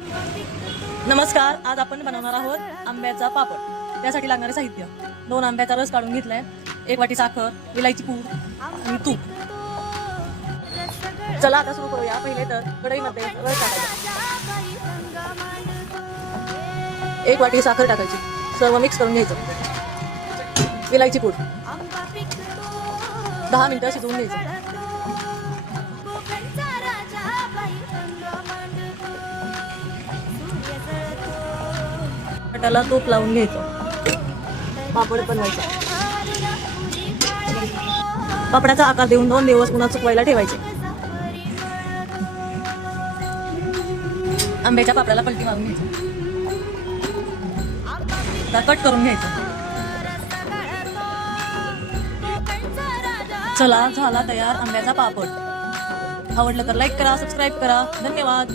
नमस्कार, आज आपण बनवणार आहोत आंब्याचा पापड। त्यासाठी लागणारे साहित्य: 2 आंब्याचा रस काढून घेतलाय, 1 वाटी साखर, विलायची पूड आणि तूप। चला आता सुरू करूया। पहिले तर कढईमध्ये रस टाकायचा, 1 वाटी साखर टाकायची, सर्व मिक्स करून घ्यायचं। विलायची पूड 10 मिनिटं शिजवून घ्यायचं। त्याला तूप लावून घ्यायचं, पापड बनवायचा। पापडाचा आकार देऊन 2 दिवस उन्हात सुकवायला ठेवायचे। आंब्याच्या पापडाला पलटी मारून घ्यायची, कट करून घ्यायचं। चला, झाला तयार आंब्याचा पापड। आवडलं तर लाईक करा, सबस्क्राईब करा। धन्यवाद।